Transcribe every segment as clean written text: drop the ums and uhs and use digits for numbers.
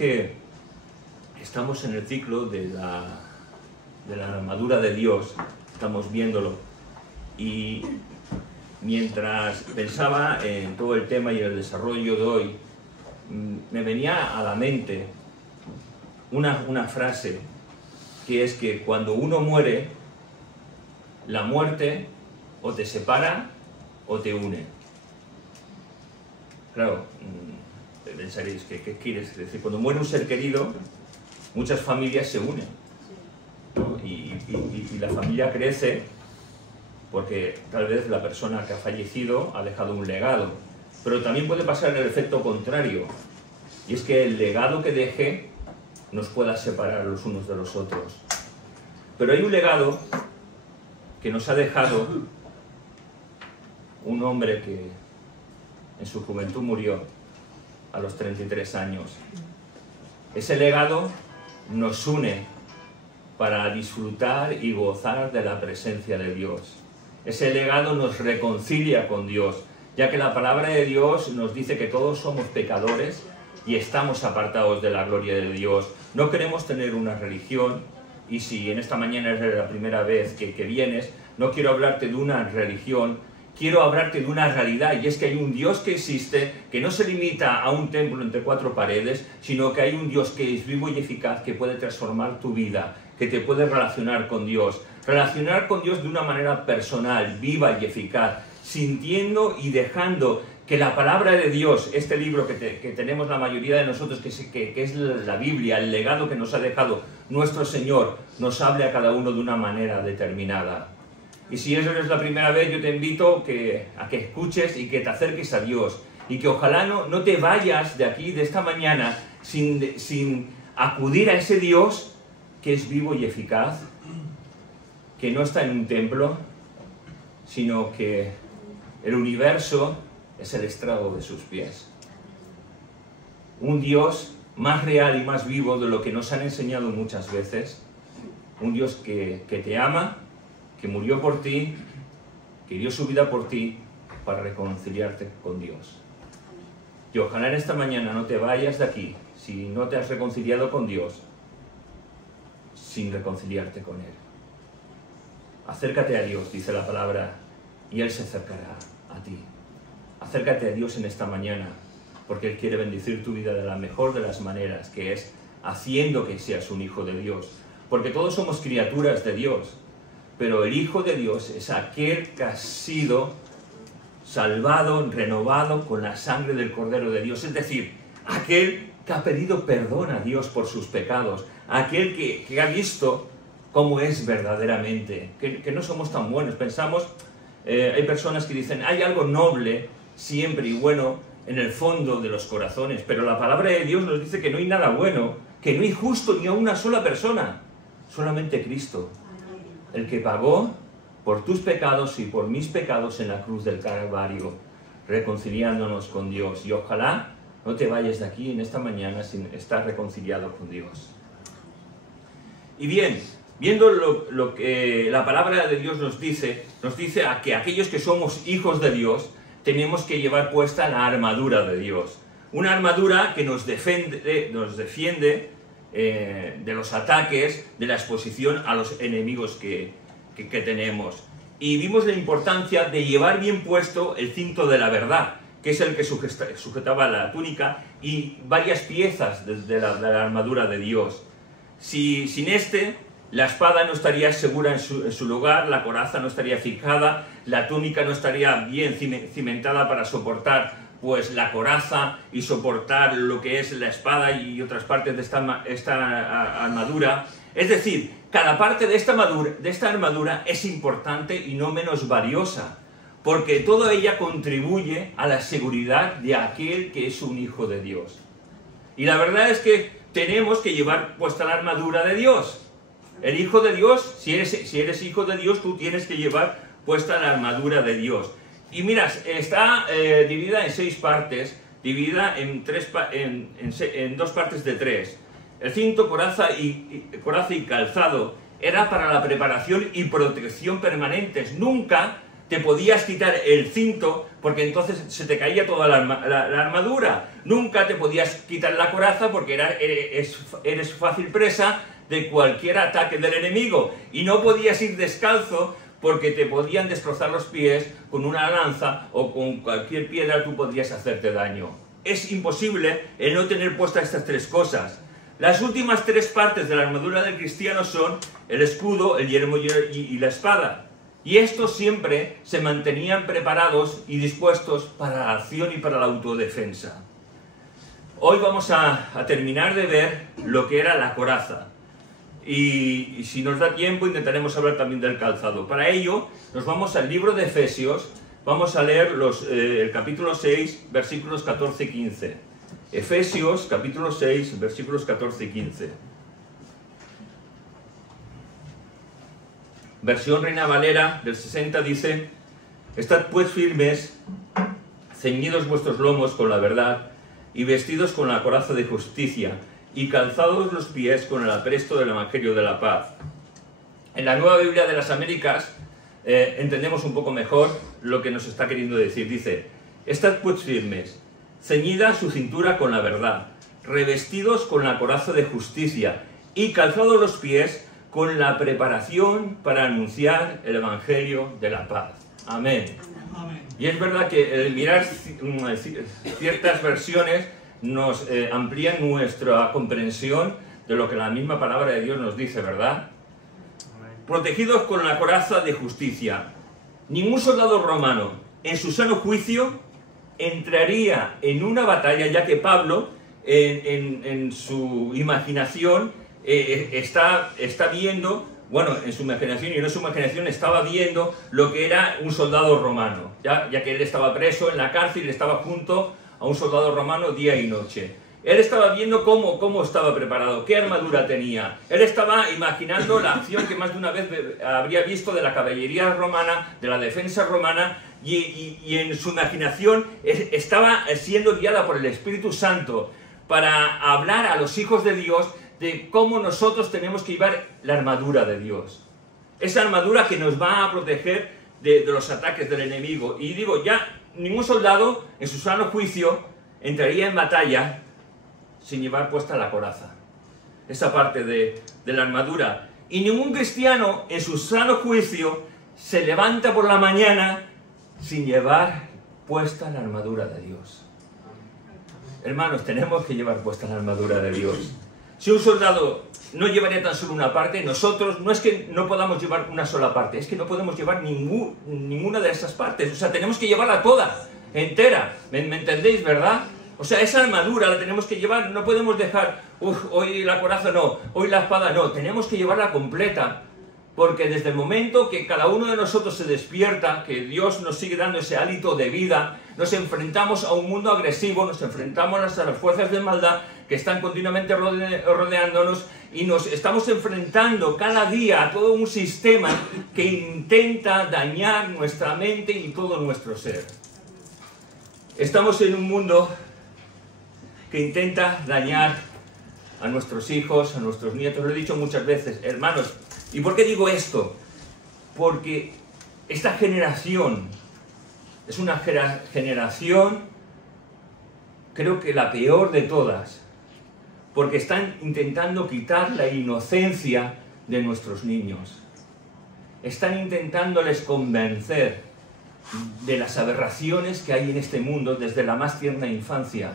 que estamos en el ciclo de la armadura de Dios, estamos viéndolo, y mientras pensaba en todo el tema y el desarrollo de hoy, me venía a la mente una frase, que es que cuando uno muere, la muerte o te separa o te une. Claro, pensaréis, ¿qué quieres decir? Cuando muere un ser querido, muchas familias se unen, ¿no? Y la familia crece porque tal vez la persona que ha fallecido ha dejado un legado. Pero también puede pasar el efecto contrario, y es que el legado que deje nos pueda separar los unos de los otros. Pero hay un legado que nos ha dejado un hombre que en su juventud murió a los 33 años. Ese legado nos une para disfrutar y gozar de la presencia de Dios. Ese legado nos reconcilia con Dios, ya que la palabra de Dios nos dice que todos somos pecadores y estamos apartados de la gloria de Dios. No queremos tener una religión, y si en esta mañana es la primera vez que vienes, no quiero hablarte de una religión, quiero hablarte de una realidad, y es que hay un Dios que existe, que no se limita a un templo entre cuatro paredes, sino que hay un Dios que es vivo y eficaz, que puede transformar tu vida, que te puede relacionar con Dios de una manera personal, viva y eficaz, sintiendo y dejando que la palabra de Dios, este libro que tenemos la mayoría de nosotros, que es la Biblia, el legado que nos ha dejado nuestro Señor, nos hable a cada uno de una manera determinada. Y si eso es la primera vez, yo te invito a que escuches y que te acerques a Dios, y que ojalá no te vayas de aquí, de esta mañana, sin acudir a ese Dios que es vivo y eficaz, que no está en un templo, sino que el universo es el estrado de sus pies. Un Dios más real y más vivo de lo que nos han enseñado muchas veces. Un Dios que te ama, que murió por ti, que dio su vida por ti para reconciliarte con Dios. Y ojalá en esta mañana no te vayas de aquí si no te has reconciliado con Dios, sin reconciliarte con Él. Acércate a Dios, dice la palabra, y Él se acercará a ti. Acércate a Dios en esta mañana, porque Él quiere bendecir tu vida de la mejor de las maneras, que es haciendo que seas un hijo de Dios. Porque todos somos criaturas de Dios, pero el Hijo de Dios es aquel que ha sido salvado, renovado con la sangre del Cordero de Dios. Es decir, aquel que ha pedido perdón a Dios por sus pecados, aquel que ha visto cómo es verdaderamente, que no somos tan buenos. Pensamos, hay personas que dicen, hay algo noble siempre y bueno en el fondo de los corazones, pero la palabra de Dios nos dice que no hay nada bueno, que no hay justo ni a una sola persona, solamente Cristo, el que pagó por tus pecados y por mis pecados en la cruz del Calvario, reconciliándonos con Dios. Y ojalá no te vayas de aquí en esta mañana sin estar reconciliado con Dios. Y bien, viendo lo que la palabra de Dios nos dice a que aquellos que somos hijos de Dios tenemos que llevar puesta la armadura de Dios. Una armadura que nos defiende de los ataques, de la exposición a los enemigos que tenemos. Y vimos la importancia de llevar bien puesto el cinto de la verdad, que es el que sujetaba la túnica y varias piezas de la armadura de Dios. Sin este, la espada no estaría segura en su lugar, la coraza no estaría fijada, la túnica no estaría bien cimentada para soportar pues la coraza y soportar lo que es la espada y otras partes de esta armadura. Es decir, cada parte de esta armadura es importante y no menos valiosa, porque toda ella contribuye a la seguridad de aquel que es un hijo de Dios. Y la verdad es que tenemos que llevar puesta la armadura de Dios. El Hijo de Dios, si eres hijo de Dios, tú tienes que llevar puesta la armadura de Dios. Y mira, está dividida en 6 partes, dividida en 2 partes de 3. El cinto, coraza y calzado era para la preparación y protección permanentes. Nunca te podías quitar el cinto porque entonces se te caía toda la armadura. nunca te podías quitar la coraza porque eres fácil presa de cualquier ataque del enemigo, y no podías ir descalzo porque te podían destrozar los pies con una lanza o con cualquier piedra. Tú podrías hacerte daño. Es imposible el no tener puestas estas tres cosas. Las últimas tres partes de la armadura del cristiano son el escudo, el yelmo y la espada. Y estos siempre se mantenían preparados y dispuestos para la acción y para la autodefensa. Hoy vamos a terminar de ver lo que era la coraza. Y si nos da tiempo intentaremos hablar también del calzado. Para ello nos vamos al libro de Efesios. Vamos a leer el capítulo 6, versículos 14 y 15. Efesios, capítulo 6, versículos 14 y 15. Versión Reina Valera del 60 dice: Estad pues firmes, ceñidos vuestros lomos con la verdad, y vestidos con la coraza de justicia, y calzados los pies con el apresto del Evangelio de la paz. En la Nueva Biblia de las Américas entendemos un poco mejor lo que nos está queriendo decir. Dice: Estad pues firmes, ceñida su cintura con la verdad, revestidos con la coraza de justicia, y calzados los pies con la preparación para anunciar el Evangelio de la paz. Amén. Amén. Y es verdad que el mirar ciertas versiones nos amplían nuestra comprensión de lo que la misma palabra de Dios nos dice, ¿verdad? Amén. Protegidos con la coraza de justicia. Ningún soldado romano, en su sano juicio, entraría en una batalla, ya que Pablo, en su imaginación, está viendo, bueno, en su imaginación y no en su imaginación, estaba viendo lo que era un soldado romano, ya que él estaba preso en la cárcel y estaba junto a un soldado romano día y noche. Él estaba viendo cómo estaba preparado, qué armadura tenía. Él estaba imaginando la acción que más de una vez habría visto de la caballería romana, de la defensa romana, y en su imaginación estaba siendo guiada por el Espíritu Santo para hablar a los hijos de Dios de cómo nosotros tenemos que llevar la armadura de Dios. Esa armadura que nos va a proteger de los ataques del enemigo. Y digo, ya ningún soldado en su sano juicio entraría en batalla sin llevar puesta la coraza. Esa parte de la armadura. Y ningún cristiano en su sano juicio se levanta por la mañana sin llevar puesta la armadura de Dios. Hermanos, tenemos que llevar puesta la armadura de Dios. Si un soldado no llevaría tan solo una parte, nosotros no es que no podamos llevar una sola parte, es que no podemos llevar ninguna de esas partes. O sea, tenemos que llevarla toda, entera. ¿Me entendéis, verdad? O sea, esa armadura la tenemos que llevar, no podemos dejar, hoy la coraza no, hoy la espada no, tenemos que llevarla completa. Porque desde el momento que cada uno de nosotros se despierta, que Dios nos sigue dando ese hálito de vida, nos enfrentamos a un mundo agresivo, nos enfrentamos a las fuerzas de maldad que están continuamente rodeándonos, y nos estamos enfrentando cada día a todo un sistema que intenta dañar nuestra mente y todo nuestro ser. Estamos en un mundo que intenta dañar a nuestros hijos, a nuestros nietos. Lo he dicho muchas veces, hermanos. ¿Y por qué digo esto? Porque esta generación es una generación, creo que la peor de todas, porque están intentando quitar la inocencia de nuestros niños. Están intentándoles convencer de las aberraciones que hay en este mundo desde la más tierna infancia.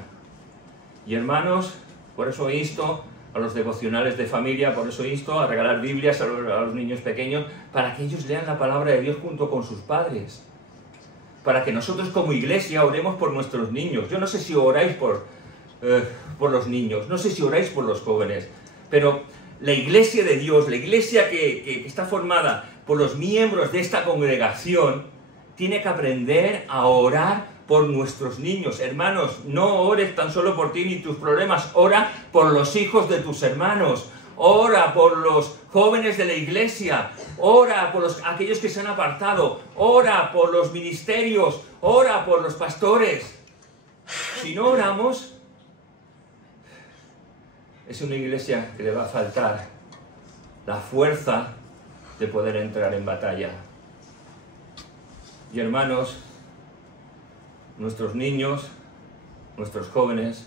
Y hermanos, por eso insto a los devocionales de familia, por eso insto a regalar Biblias a los niños pequeños, para que ellos lean la palabra de Dios junto con sus padres. Para que nosotros como iglesia oremos por nuestros niños. Yo no sé si oráis por los niños, no sé si oráis por los jóvenes, pero la iglesia de Dios, la iglesia que está formada por los miembros de esta congregación, tiene que aprender a orar por nuestros niños. Hermanos, no ores tan solo por ti ni tus problemas, ora por los hijos de tus hermanos, ora por los jóvenes de la iglesia, ora por aquellos que se han apartado, ora por los ministerios, ora por los pastores. Si no oramos, es una iglesia que le va a faltar la fuerza de poder entrar en batalla. Y hermanos, nuestros niños nuestros jóvenes,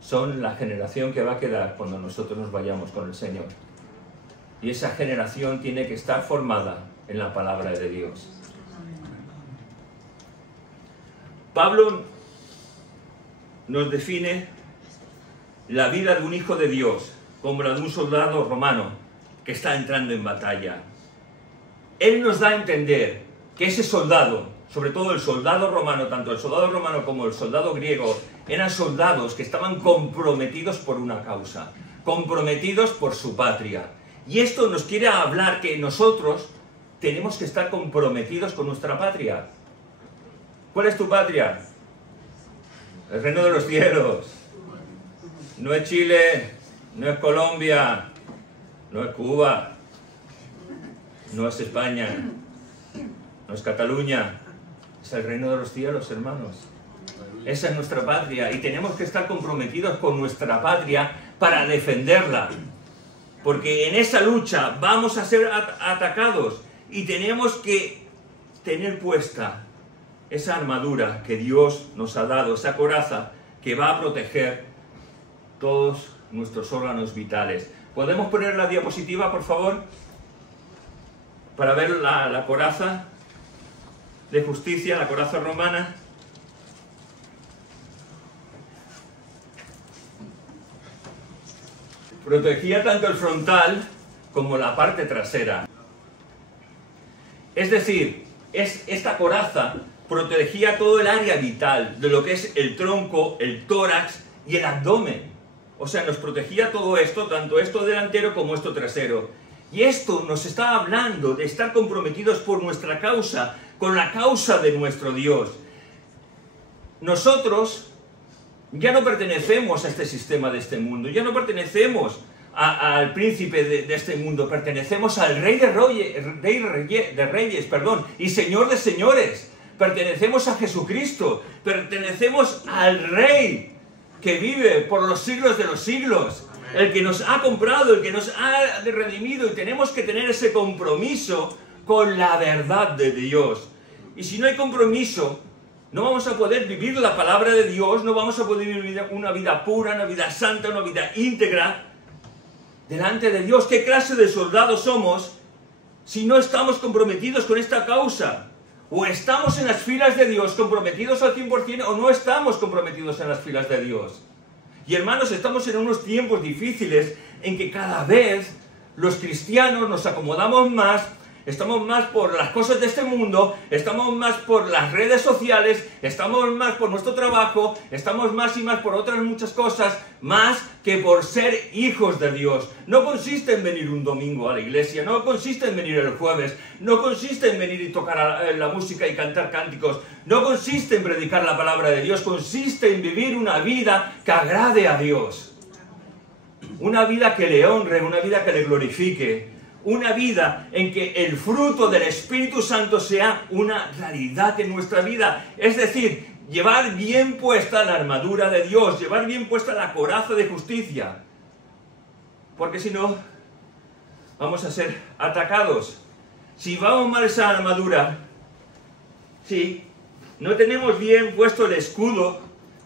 son la generación que va a quedar cuando nosotros nos vayamos con el Señor. Y esa generación tiene que estar formada en la palabra de Dios. Pablo nos define la vida de un hijo de Dios como la de un soldado romano que está entrando en batalla. Él nos da a entender que ese soldado, sobre todo el soldado romano, tanto el soldado romano como el soldado griego, eran soldados que estaban comprometidos por una causa, comprometidos por su patria. Y esto nos quiere hablar que nosotros tenemos que estar comprometidos con nuestra patria. ¿Cuál es tu patria? El reino de los cielos. No es Chile, no es Colombia, no es Cuba, no es España, no es Cataluña. Es el reino de los cielos, hermanos. Esa es nuestra patria y tenemos que estar comprometidos con nuestra patria para defenderla. Porque en esa lucha vamos a ser atacados y tenemos que tener puesta esa armadura que Dios nos ha dado, esa coraza que va a proteger todos nuestros órganos vitales. ¿Podemos poner la diapositiva, por favor? Para ver la coraza de justicia, la coraza romana. Protegía tanto el frontal como la parte trasera. Es decir, esta coraza protegía todo el área vital de lo que es el tronco, el tórax y el abdomen. O sea, nos protegía todo esto, tanto esto delantero como esto trasero. Y esto nos está hablando de estar comprometidos por nuestra causa, con la causa de nuestro Dios. Nosotros ya no pertenecemos a este sistema de este mundo, ya no pertenecemos al príncipe de este mundo, pertenecemos al Rey de Reyes, y Señor de Señores. Pertenecemos a Jesucristo, pertenecemos al Rey que vive por los siglos de los siglos, el que nos ha comprado, el que nos ha redimido, y tenemos que tener ese compromiso con la verdad de Dios. Y si no hay compromiso, no vamos a poder vivir la palabra de Dios, no vamos a poder vivir una vida pura, una vida santa, una vida íntegra delante de Dios. ¿Qué clase de soldados somos si no estamos comprometidos con esta causa? O estamos en las filas de Dios comprometidos al 100% o no estamos comprometidos en las filas de Dios. Y hermanos, estamos en unos tiempos difíciles en que cada vez los cristianos nos acomodamos más, estamos más por las cosas de este mundo, estamos más por las redes sociales, estamos más por nuestro trabajo, estamos más y más por otras muchas cosas, más que por ser hijos de Dios. No consiste en venir un domingo a la iglesia, no consiste en venir el jueves, no consiste en venir y tocar la música y cantar cánticos, no consiste en predicar la palabra de Dios, consiste en vivir una vida que agrade a Dios. Una vida que le honre, una vida que le glorifique. Una vida en que el fruto del Espíritu Santo sea una realidad en nuestra vida. Es decir, llevar bien puesta la armadura de Dios, llevar bien puesta la coraza de justicia. Porque si no, vamos a ser atacados. Si vamos mal esa armadura, si no tenemos bien puesto el escudo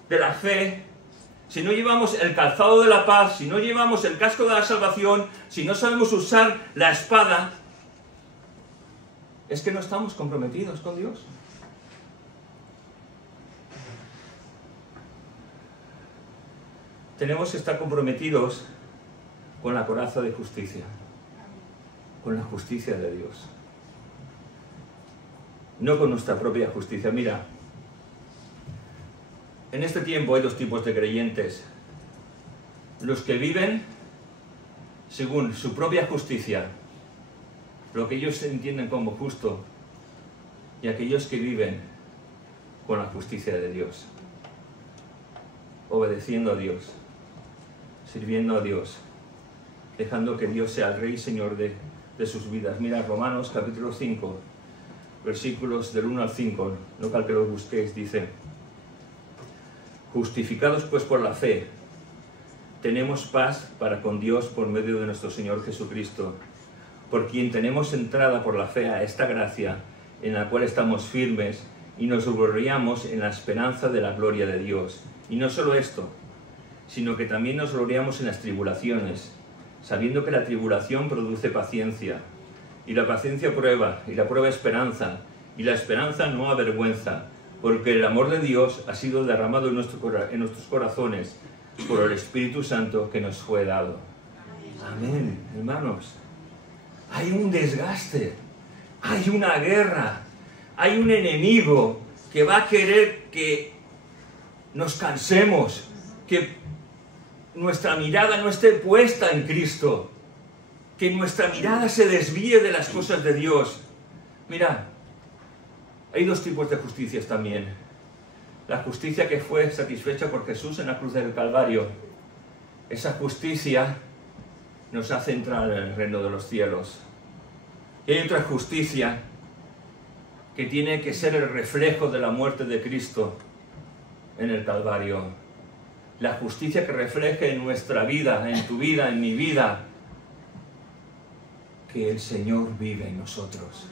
de la fe, si no llevamos el calzado de la paz, si no llevamos el casco de la salvación, si no sabemos usar la espada, es que no estamos comprometidos con Dios. Tenemos que estar comprometidos con la coraza de justicia, con la justicia de Dios, no con nuestra propia justicia. Mira, en este tiempo hay dos tipos de creyentes: los que viven según su propia justicia, lo que ellos entienden como justo, y aquellos que viven con la justicia de Dios, obedeciendo a Dios, sirviendo a Dios, dejando que Dios sea el Rey y Señor de sus vidas. Mira, Romanos capítulo 5, versículos del 1 al 5, no cal que lo busquéis, dice: justificados pues por la fe, tenemos paz para con Dios por medio de nuestro Señor Jesucristo, por quien tenemos entrada por la fe a esta gracia, en la cual estamos firmes y nos gloriamos en la esperanza de la gloria de Dios. Y no solo esto, sino que también nos gloriamos en las tribulaciones, sabiendo que la tribulación produce paciencia, y la paciencia prueba, y la prueba esperanza, y la esperanza no avergüenza, porque el amor de Dios ha sido derramado en nuestros corazones por el Espíritu Santo que nos fue dado. Amén, hermanos. Hay un desgaste, hay una guerra, hay un enemigo que va a querer que nos cansemos, que nuestra mirada no esté puesta en Cristo, que nuestra mirada se desvíe de las cosas de Dios. Mira, hay dos tipos de justicias también. La justicia que fue satisfecha por Jesús en la cruz del Calvario. Esa justicia nos hace entrar en el reino de los cielos. Y hay otra justicia que tiene que ser el reflejo de la muerte de Cristo en el Calvario. La justicia que refleje en nuestra vida, en tu vida, en mi vida, que el Señor vive en nosotros.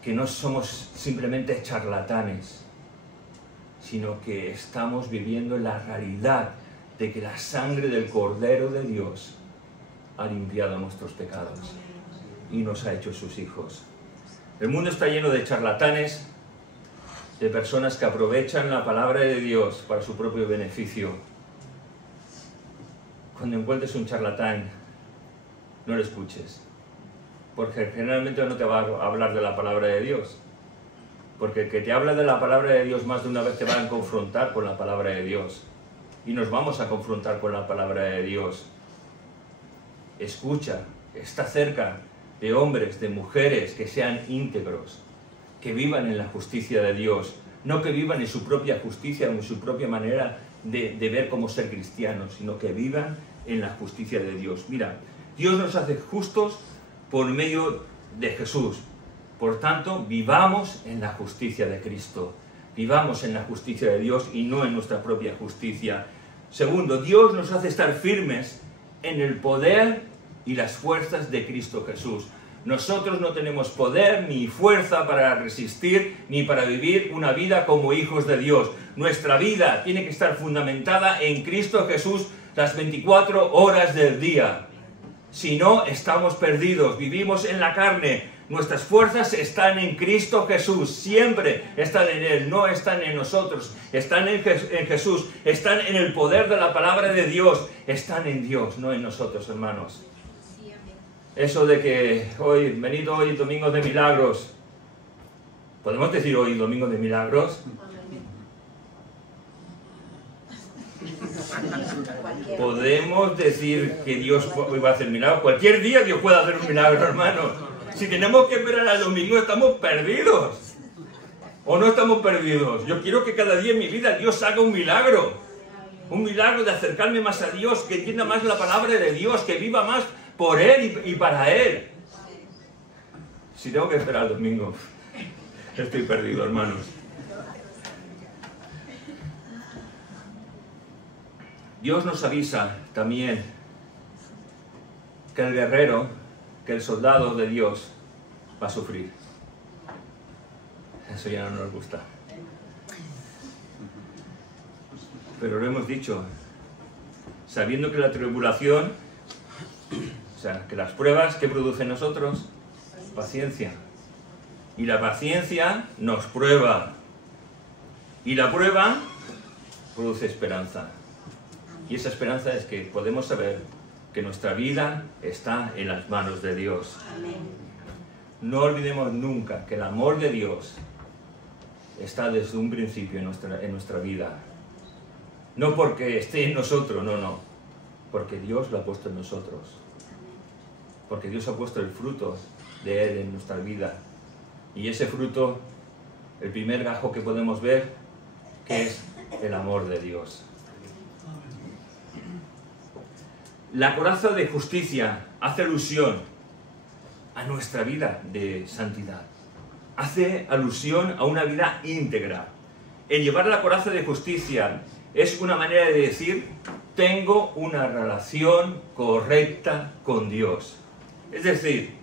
Que no somos simplemente charlatanes, sino que estamos viviendo la realidad de que la sangre del Cordero de Dios ha limpiado nuestros pecados y nos ha hecho sus hijos. El mundo está lleno de charlatanes, de personas que aprovechan la palabra de Dios para su propio beneficio. Cuando encuentres un charlatán, no lo escuches, porque generalmente no te va a hablar de la palabra de Dios, porque el que te habla de la palabra de Dios más de una vez te va a confrontar con la palabra de Dios, y nos vamos a confrontar con la palabra de Dios. Escucha, está cerca de hombres, de mujeres que sean íntegros, que vivan en la justicia de Dios, no que vivan en su propia justicia, en su propia manera de ver cómo ser cristianos, sino que vivan en la justicia de Dios. Mira, Dios nos hace justos por medio de Jesús. Por tanto, vivamos en la justicia de Cristo. Vivamos en la justicia de Dios y no en nuestra propia justicia. Segundo, Dios nos hace estar firmes en el poder y las fuerzas de Cristo Jesús. Nosotros no tenemos poder ni fuerza para resistir ni para vivir una vida como hijos de Dios. Nuestra vida tiene que estar fundamentada en Cristo Jesús las 24 horas del día. Si no, estamos perdidos, vivimos en la carne. Nuestras fuerzas están en Cristo Jesús, siempre están en Él, no están en nosotros, están en Jesús, están en el poder de la palabra de Dios, están en Dios, no en nosotros, hermanos. Eso de que venid hoy domingo de milagros, ¿podemos decir hoy domingo de milagros? Podemos decir que Dios hoy va a hacer milagros. Cualquier día Dios puede hacer un milagro, hermano. Si tenemos que esperar al domingo, estamos perdidos. ¿O no estamos perdidos? Yo quiero que cada día en mi vida Dios haga un milagro. Un milagro de acercarme más a Dios, que entienda más la palabra de Dios, que viva más por Él y para Él. Si tengo que esperar al domingo, estoy perdido, hermanos. Dios nos avisa también que el guerrero, que el soldado de Dios va a sufrir. Eso ya no nos gusta. Pero lo hemos dicho, sabiendo que la tribulación, o sea, que las pruebas que producen nosotros, paciencia. Y la paciencia nos prueba. Y la prueba produce esperanza. Y esa esperanza es que podemos saber que nuestra vida está en las manos de Dios. Amén. No olvidemos nunca que el amor de Dios está desde un principio en nuestra vida. No porque esté en nosotros, no. Porque Dios lo ha puesto en nosotros. Porque Dios ha puesto el fruto de Él en nuestra vida. Y ese fruto, el primer gajo que podemos ver, que es el amor de Dios. La coraza de justicia hace alusión a nuestra vida de santidad. Hace alusión a una vida íntegra. El llevar la coraza de justicia es una manera de decir, tengo una relación correcta con Dios. Es decir,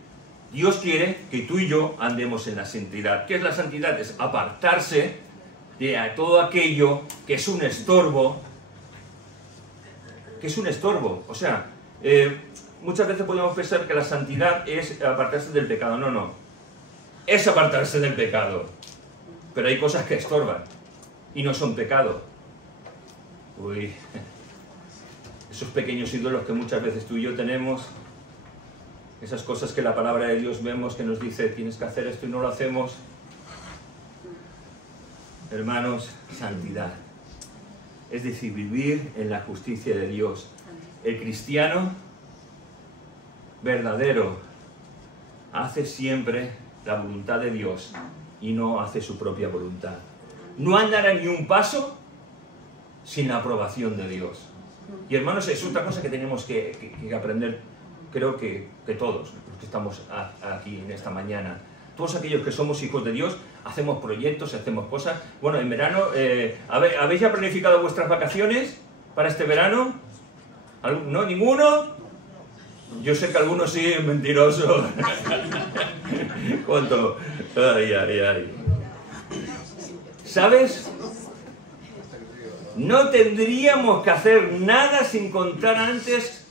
Dios quiere que tú y yo andemos en la santidad. ¿Qué es la santidad? Es apartarse de todo aquello que es un estorbo, o sea, muchas veces podemos pensar que la santidad es apartarse del pecado. No, no, es apartarse del pecado, pero hay cosas que estorban y no son pecado. Uy, esos pequeños ídolos que muchas veces tú y yo tenemos, esas cosas que la palabra de Dios vemos que nos dice tienes que hacer esto y no lo hacemos. Hermanos, santidad, es decir, vivir en la justicia de Dios. El cristiano verdadero hace siempre la voluntad de Dios y no hace su propia voluntad. No andará ni un paso sin la aprobación de Dios. Y hermanos, es otra cosa que tenemos que aprender, creo que todos los que estamos aquí en esta mañana. Todos aquellos que somos hijos de Dios, hacemos proyectos, hacemos cosas. Bueno, en verano, ¿habéis ya planificado vuestras vacaciones para este verano? ¿No? ¿Ninguno? Yo sé que algunos sí, mentirosos. ¿Cuánto? Ay, ay, ay. ¿Sabes? No tendríamos que hacer nada sin contar antes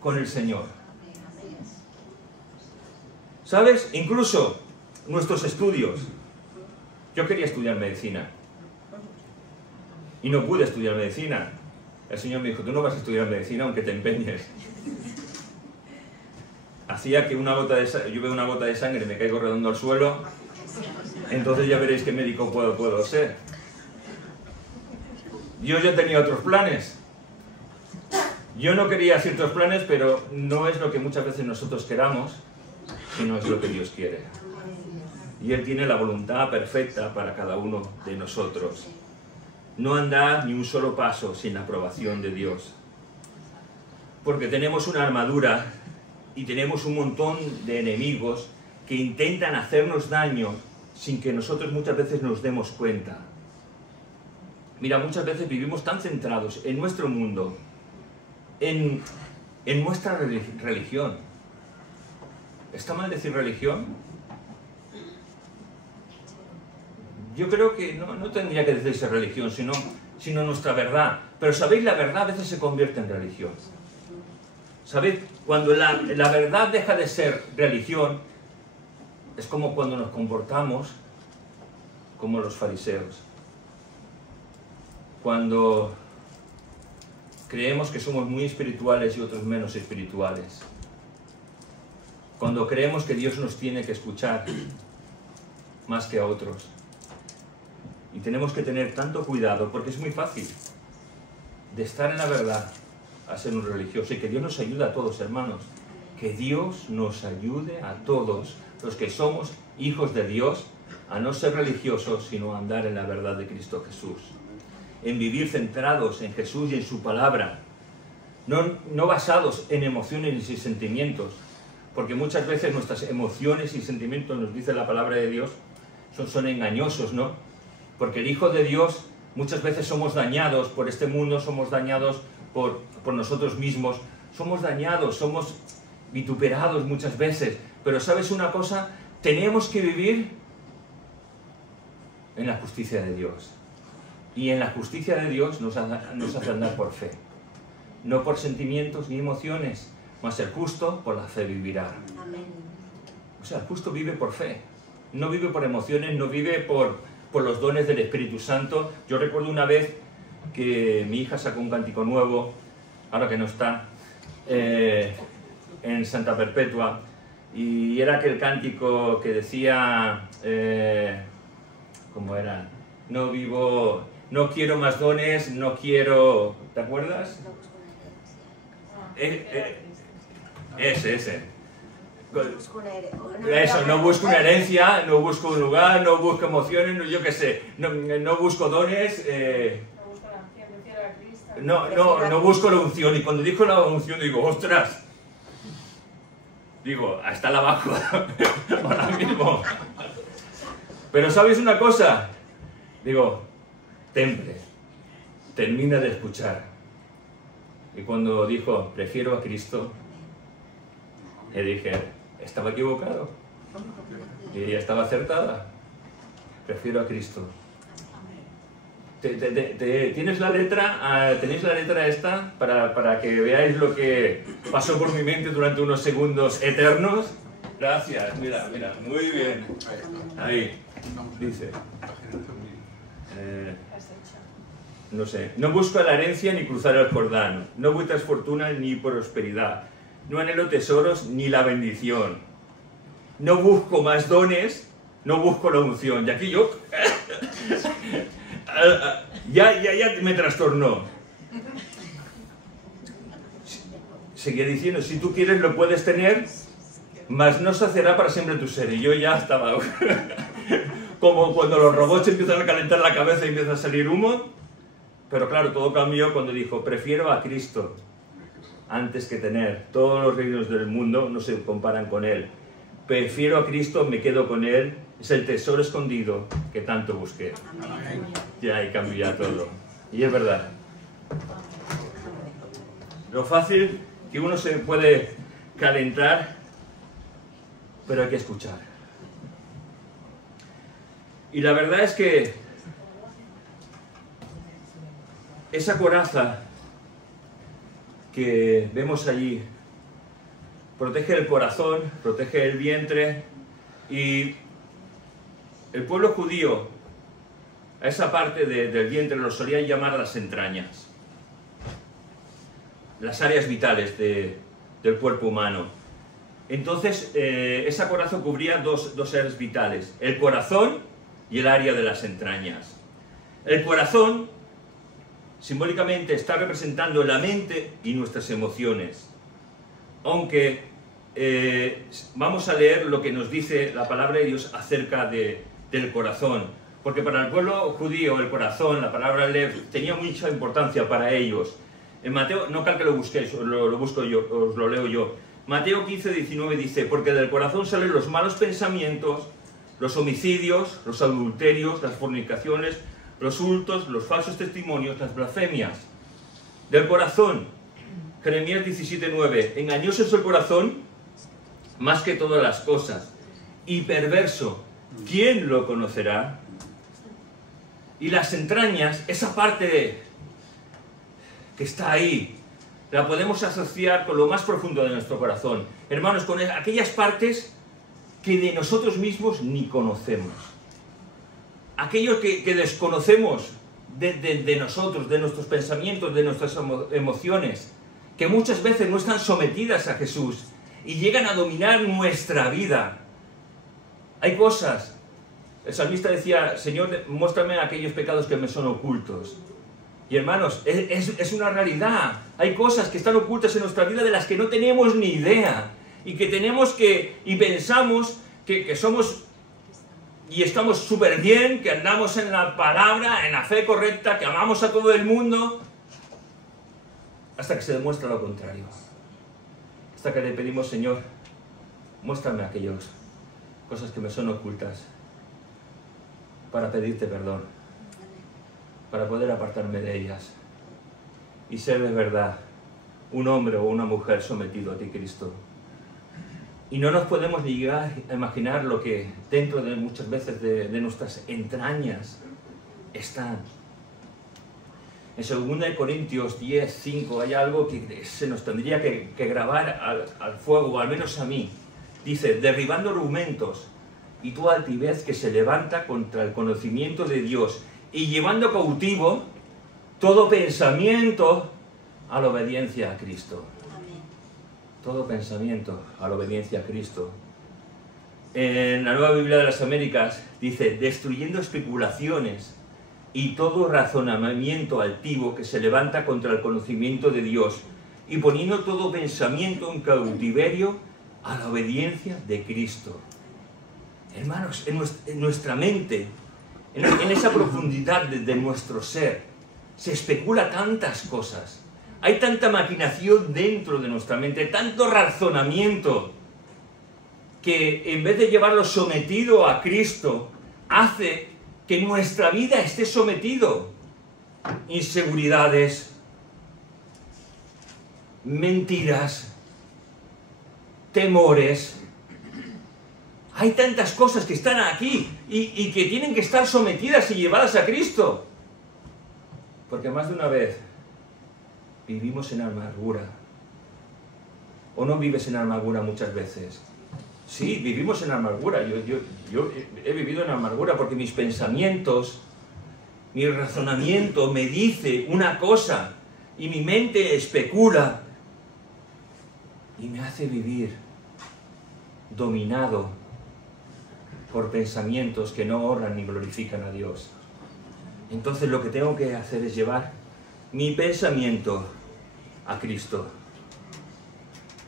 con el Señor. ¿Sabes? Incluso nuestros estudios. Yo quería estudiar medicina. Y no pude estudiar medicina. El Señor me dijo, tú no vas a estudiar medicina aunque te empeñes. Hacía que yo veo una gota de sangre y me caigo redondo al suelo. Entonces ya veréis qué médico puedo ser. Yo ya tenía otros planes. Yo no quería ciertos planes, pero no es lo que muchas veces nosotros queramos, sino es lo que Dios quiere. Y Él tiene la voluntad perfecta para cada uno de nosotros. No andar ni un solo paso sin la aprobación de Dios. Porque tenemos una armadura y tenemos un montón de enemigos que intentan hacernos daño sin que nosotros muchas veces nos demos cuenta. Mira, muchas veces vivimos tan centrados en nuestro mundo, en nuestra religión. ¿Está mal decir religión? Yo creo que no tendría que decirse religión, sino nuestra verdad. Pero ¿sabéis? La verdad a veces se convierte en religión. ¿Sabéis? Cuando la verdad deja de ser religión, es como cuando nos comportamos como los fariseos. Cuando creemos que somos muy espirituales y otros menos espirituales. Cuando creemos que Dios nos tiene que escuchar más que a otros. Y tenemos que tener tanto cuidado, porque es muy fácil de estar en la verdad a ser un religioso. Y que Dios nos ayude a todos, hermanos. Que Dios nos ayude a todos los que somos hijos de Dios a no ser religiosos, sino a andar en la verdad de Cristo Jesús. En vivir centrados en Jesús y en su palabra. No basados en emociones y sentimientos. Porque muchas veces nuestras emociones y sentimientos, nos dice la palabra de Dios, son engañosos, ¿no? Porque el Hijo de Dios, muchas veces somos dañados por este mundo, somos dañados por nosotros mismos, somos dañados, somos vituperados muchas veces. Pero ¿sabes una cosa? Tenemos que vivir en la justicia de Dios. Y en la justicia de Dios nos hace andar por fe. No por sentimientos ni emociones, mas el justo por la fe vivirá. Amén. O sea, el justo vive por fe. No vive por emociones, no vive por los dones del Espíritu Santo. Yo recuerdo una vez que mi hija sacó un cántico nuevo, ahora que no está, en Santa Perpetua, y era aquel cántico que decía, ¿cómo era? No quiero más dones, no quiero... ¿Te acuerdas? Ese. Eso, no busco una herencia, no busco un lugar, no busco emociones, yo qué sé, no busco dones, no busco la unción. Y cuando dijo la unción digo, ¡ostras! Digo, hasta la abajo, ahora mismo. Pero ¿sabes una cosa? Digo, temple, termina de escuchar. Y cuando dijo, prefiero a Cristo, le dije, estaba equivocado. Y ella estaba acertada. Prefiero a Cristo. ¿Tienes la letra? ¿Tenéis la letra esta? Para que veáis lo que pasó por mi mente durante unos segundos eternos. Gracias, mira, muy bien. Ahí, dice. No sé. No busco la herencia ni cruzar el Jordán. No buscas fortuna ni prosperidad. No anhelo tesoros ni la bendición. No busco más dones, no busco la unción. Y aquí yo... ya me trastornó. Seguía diciendo, si tú quieres lo puedes tener, mas no saciará para siempre tu ser. Y yo ya estaba... como cuando los robots empiezan a calentar la cabeza y empieza a salir humo. Pero claro, todo cambió cuando dijo, prefiero a Cristo antes que tener. Todos los reinos del mundo no se comparan con Él. Prefiero a Cristo, me quedo con Él. Es el tesoro escondido que tanto busqué. Ya, y cambia todo. Y es verdad. Lo fácil que uno se puede calentar, pero hay que escuchar. Y la verdad es que esa coraza que vemos allí protege el corazón, protege el vientre, y el pueblo judío a esa parte del vientre lo solían llamar las entrañas, las áreas vitales del cuerpo humano. Entonces esa coraza cubría dos áreas vitales, el corazón y el área de las entrañas. El corazón simbólicamente está representando la mente y nuestras emociones, aunque vamos a leer lo que nos dice la palabra de Dios acerca del corazón, porque para el pueblo judío el corazón, la palabra lev, tenía mucha importancia para ellos. En Mateo, no cal que lo busquéis, lo busco yo, os lo leo yo. Mateo 15:19 dice, porque del corazón salen los malos pensamientos, los homicidios, los adulterios, las fornicaciones, los hurtos, los falsos testimonios, las blasfemias. Del corazón, Jeremías 17:9, engañoso es el corazón más que todas las cosas, y perverso, ¿quién lo conocerá? Y las entrañas, esa parte que está ahí, la podemos asociar con lo más profundo de nuestro corazón. Hermanos, con aquellas partes que de nosotros mismos ni conocemos. Aquellos que desconocemos de nosotros, de nuestros pensamientos, de nuestras emociones, que muchas veces no están sometidas a Jesús y llegan a dominar nuestra vida. Hay cosas, el salmista decía, Señor, muéstrame aquellos pecados que me son ocultos. Y hermanos, es una realidad. Hay cosas que están ocultas en nuestra vida de las que no tenemos ni idea. Y que tenemos y pensamos que somos y estamos súper bien, que andamos en la palabra, en la fe correcta, que amamos a todo el mundo, hasta que se demuestra lo contrario. Hasta que le pedimos, Señor, muéstrame aquellas cosas que me son ocultas, para pedirte perdón, para poder apartarme de ellas y ser de verdad un hombre o una mujer sometido a ti, Cristo. Y no nos podemos ni llegar a imaginar lo que dentro de muchas veces de nuestras entrañas están. En 2 Corintios 10:5 hay algo que se nos tendría que grabar al fuego, o al menos a mí. Dice, derribando argumentos y toda altivez que se levanta contra el conocimiento de Dios, y llevando cautivo todo pensamiento a la obediencia a Cristo. Todo pensamiento a la obediencia a Cristo. En la Nueva Biblia de las Américas dice, destruyendo especulaciones y todo razonamiento altivo que se levanta contra el conocimiento de Dios, y poniendo todo pensamiento en cautiverio a la obediencia de Cristo. Hermanos, en nuestra mente, en esa profundidad de nuestro ser, se especula tantas cosas. Hay tanta maquinación dentro de nuestra mente, tanto razonamiento, que en vez de llevarlo sometido a Cristo, hace que nuestra vida esté sometido. Inseguridades, mentiras, temores. Hay tantas cosas que están aquí y que tienen que estar sometidas y llevadas a Cristo. Porque más de una vez vivimos en amargura. ¿O no vives en amargura muchas veces? Sí, vivimos en amargura. Yo he vivido en amargura porque mis pensamientos, mi razonamiento me dice una cosa y mi mente especula y me hace vivir dominado por pensamientos que no honran ni glorifican a Dios. Entonces lo que tengo que hacer es llevar mi pensamiento a Cristo,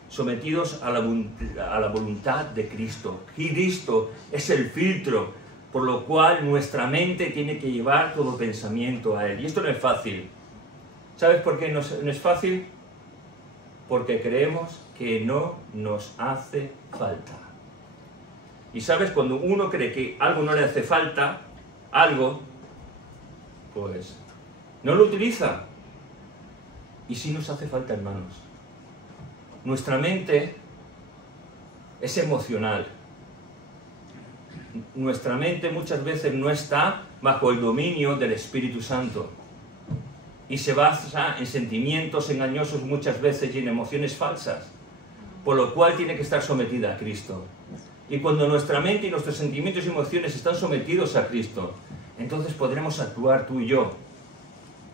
sometidos a la voluntad de Cristo. Cristo es el filtro por lo cual nuestra mente tiene que llevar todo pensamiento a Él. Y esto no es fácil. ¿Sabes por qué no es fácil? Porque creemos que no nos hace falta. Y sabes, cuando uno cree que algo no le hace falta, algo, pues no lo utiliza. Y sí nos hace falta, hermanos. Nuestra mente es emocional. Nuestra mente muchas veces no está bajo el dominio del Espíritu Santo. Y se basa en sentimientos engañosos muchas veces y en emociones falsas. Por lo cual tiene que estar sometida a Cristo. Y cuando nuestra mente y nuestros sentimientos y emociones están sometidos a Cristo, entonces podremos actuar tú y yo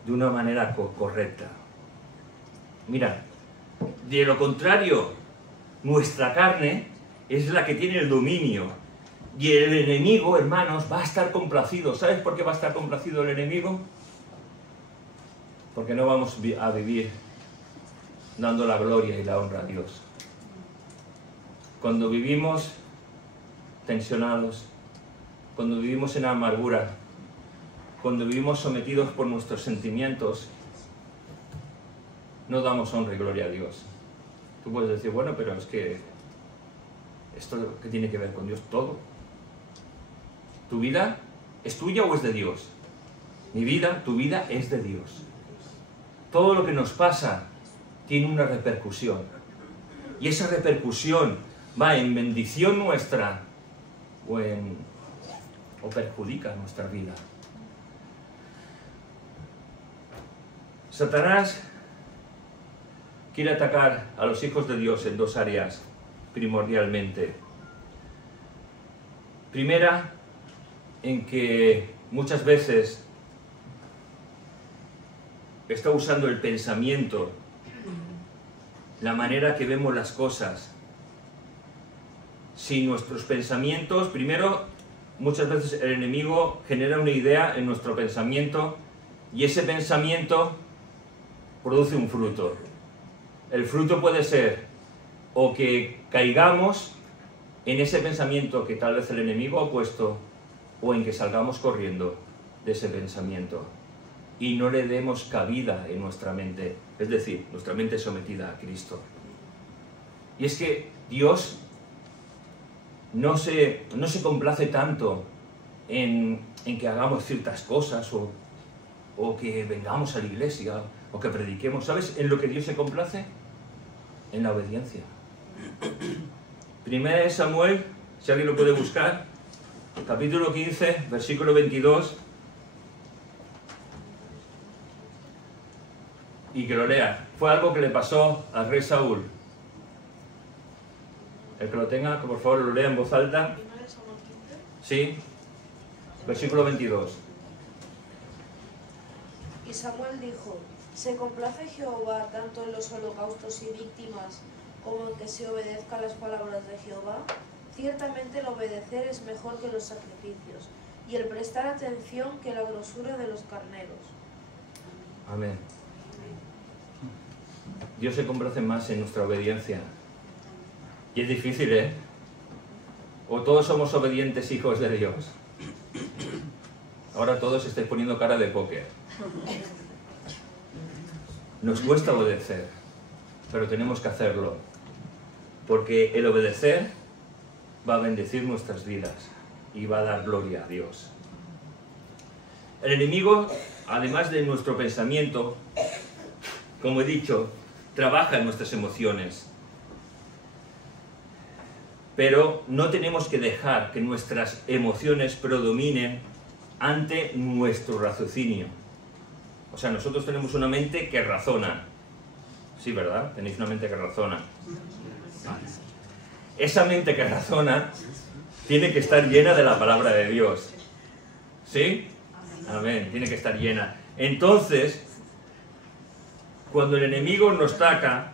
de una manera correcta. Mira, de lo contrario, nuestra carne es la que tiene el dominio. Y el enemigo, hermanos, va a estar complacido. ¿Sabes por qué va a estar complacido el enemigo? Porque no vamos a vivir dando la gloria y la honra a Dios. Cuando vivimos tensionados, cuando vivimos en amargura, cuando vivimos sometidos por nuestros sentimientos, no damos honra y gloria a Dios. Tú puedes decir, bueno, pero es que ¿esto qué tiene que ver con Dios? Todo. ¿Tu vida es tuya o es de Dios? Mi vida, tu vida es de Dios. Todo lo que nos pasa tiene una repercusión. Y esa repercusión va en bendición nuestra o perjudica nuestra vida. Satanás quiere atacar a los hijos de Dios en dos áreas primordialmente. Primera, en que muchas veces está usando el pensamiento, la manera que vemos las cosas. Si nuestros pensamientos, primero, muchas veces el enemigo genera una idea en nuestro pensamiento y ese pensamiento produce un fruto. El fruto puede ser o que caigamos en ese pensamiento que tal vez el enemigo ha puesto, o en que salgamos corriendo de ese pensamiento y no le demos cabida en nuestra mente, es decir, nuestra mente sometida a Cristo. Y es que Dios no se complace tanto en que hagamos ciertas cosas o que vengamos a la iglesia o que prediquemos. ¿Sabes en lo que Dios se complace? En la obediencia. Primera de Samuel, si alguien lo puede buscar, capítulo 15, versículo 22, y que lo lea. Fue algo que le pasó al rey Saúl. El que lo tenga, que por favor lo lea en voz alta. Sí, versículo 22. Y Samuel dijo: ¿Se complace Jehová tanto en los holocaustos y víctimas como en que se obedezca las palabras de Jehová? Ciertamente el obedecer es mejor que los sacrificios, y el prestar atención que la grosura de los carneros. Amén. Dios se complace más en nuestra obediencia. Y es difícil, ¿eh? O todos somos obedientes hijos de Dios. Ahora todos estáis poniendo cara de póker. Nos cuesta obedecer, pero tenemos que hacerlo. Porque el obedecer va a bendecir nuestras vidas y va a dar gloria a Dios. El enemigo, además de nuestro pensamiento, como he dicho, trabaja en nuestras emociones. Pero no tenemos que dejar que nuestras emociones predominen ante nuestro raciocinio. O sea, nosotros tenemos una mente que razona. Sí, ¿verdad? Tenéis una mente que razona. Vale. Esa mente que razona tiene que estar llena de la palabra de Dios. ¿Sí? Amén. Tiene que estar llena. Entonces, cuando el enemigo nos ataca,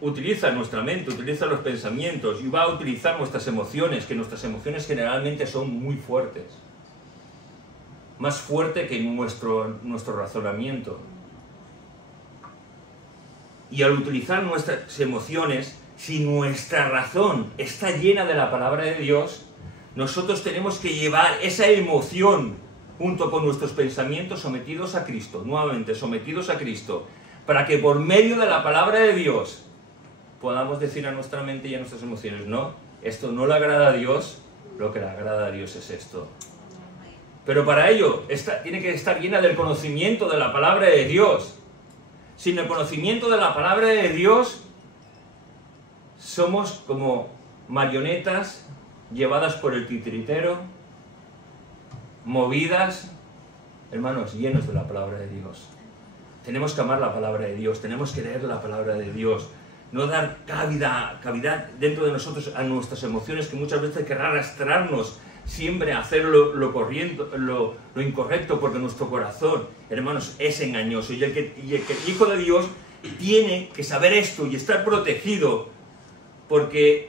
utiliza nuestra mente, utiliza los pensamientos y va a utilizar nuestras emociones, que nuestras emociones generalmente son muy fuertes. Más fuerte que nuestro razonamiento. Y al utilizar nuestras emociones, si nuestra razón está llena de la palabra de Dios, nosotros tenemos que llevar esa emoción junto con nuestros pensamientos sometidos a Cristo, nuevamente sometidos a Cristo, para que por medio de la palabra de Dios podamos decir a nuestra mente y a nuestras emociones, no, esto no le agrada a Dios, lo que le agrada a Dios es esto. Pero para ello tiene que estar llena del conocimiento de la palabra de Dios. Sin el conocimiento de la palabra de Dios, somos como marionetas llevadas por el titiritero, movidas, hermanos, llenos de la palabra de Dios. Tenemos que amar la palabra de Dios, tenemos que leer la palabra de Dios, no dar cavidad dentro de nosotros a nuestras emociones que muchas veces querrán arrastrarnos siempre a hacer lo incorrecto, porque nuestro corazón, hermanos, es engañoso. Y el hijo de Dios tiene que saber esto y estar protegido, porque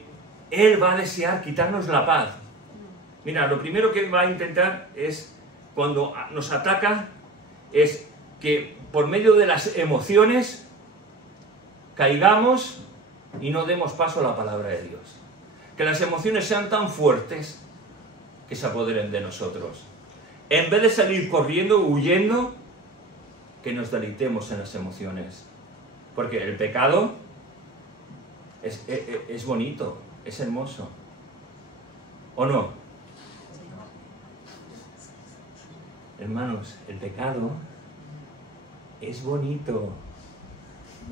Él va a desear quitarnos la paz. Mira, lo primero que Él va a intentar es, cuando nos ataca, es que por medio de las emociones caigamos y no demos paso a la palabra de Dios. Que las emociones sean tan fuertes que se apoderen de nosotros. En vez de salir corriendo, huyendo, que nos deleitemos en las emociones. Porque el pecado es bonito, es hermoso. ¿O no? Hermanos, el pecado es bonito,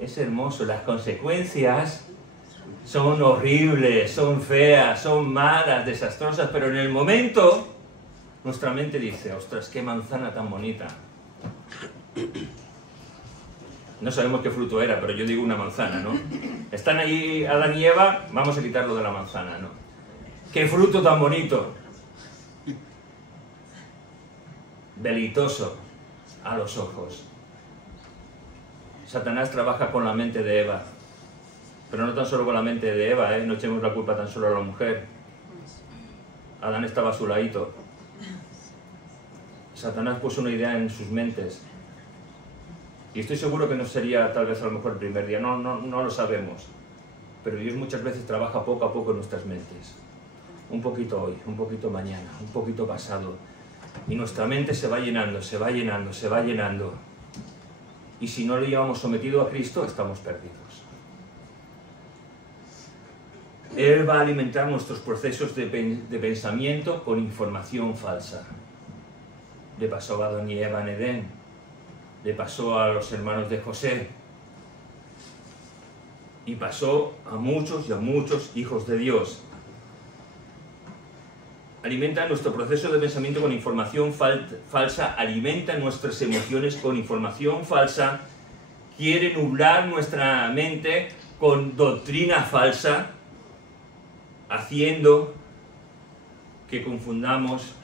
es hermoso. Las consecuencias son horribles, son feas, son malas, desastrosas, pero en el momento nuestra mente dice, ostras, qué manzana tan bonita. No sabemos qué fruto era, pero yo digo una manzana, ¿no? Están ahí Adán y Eva, vamos a quitarlo de la manzana, ¿no? ¡Qué fruto tan bonito! Deleitoso a los ojos. Satanás trabaja con la mente de Eva, pero no tan solo con la mente de Eva, no echemos la culpa tan solo a la mujer. Adán estaba a su ladito. Satanás puso una idea en sus mentes. Y estoy seguro que no sería tal vez a lo mejor el primer día, no lo sabemos. Pero Dios muchas veces trabaja poco a poco en nuestras mentes. Un poquito hoy, un poquito mañana, un poquito pasado. Y nuestra mente se va llenando, se va llenando, se va llenando. Y si no lo llevamos sometido a Cristo, estamos perdidos. Él va a alimentar nuestros procesos de pensamiento con información falsa. Le pasó a Adán y Eva en Edén. Le pasó a los hermanos de José. Y pasó a muchos hijos de Dios. Alimenta nuestro proceso de pensamiento con información falsa, alimenta nuestras emociones con información falsa, quiere nublar nuestra mente con doctrina falsa, haciendo que confundamos